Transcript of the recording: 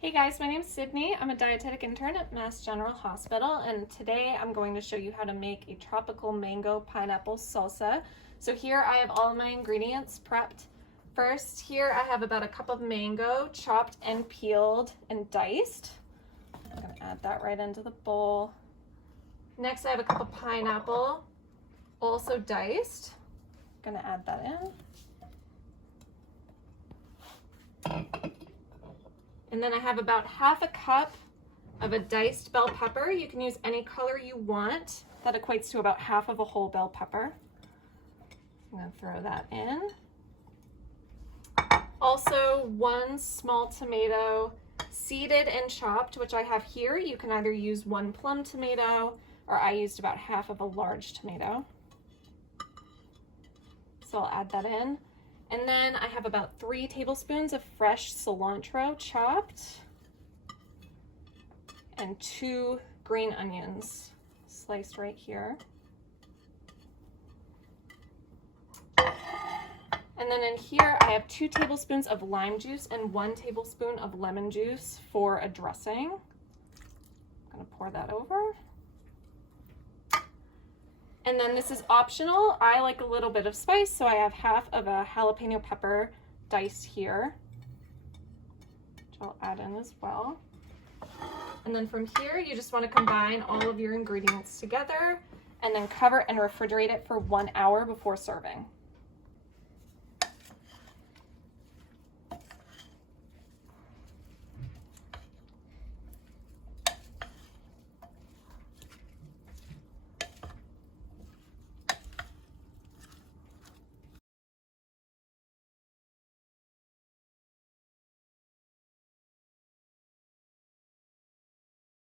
Hey guys, my name's Sydney. I'm a dietetic intern at Mass General Hospital, and today I'm going to show you how to make a tropical mango pineapple salsa. So here I have all of my ingredients prepped. First, here I have about a cup of mango, chopped and peeled and diced. I'm going to add that right into the bowl. Next, I have a cup of pineapple, also diced. I'm going to add that in. And then I have about half a cup of a diced bell pepper. You can use any color you want. That equates to about half of a whole bell pepper. I'm going to throw that in. Also, one small tomato, seeded and chopped, which I have here. You can either use one plum tomato, or I used about half of a large tomato. So I'll add that in. And then I have about 3 tablespoons of fresh cilantro chopped and 2 green onions sliced right here. And then in here I have 2 tablespoons of lime juice and 1 tablespoon of lemon juice for a dressing. I'm going to pour that over. And then this is optional. I like a little bit of spice, so I have half of a jalapeno pepper diced here, which I'll add in as well. And then from here, you just want to combine all of your ingredients together and then cover and refrigerate it for 1 hour before serving.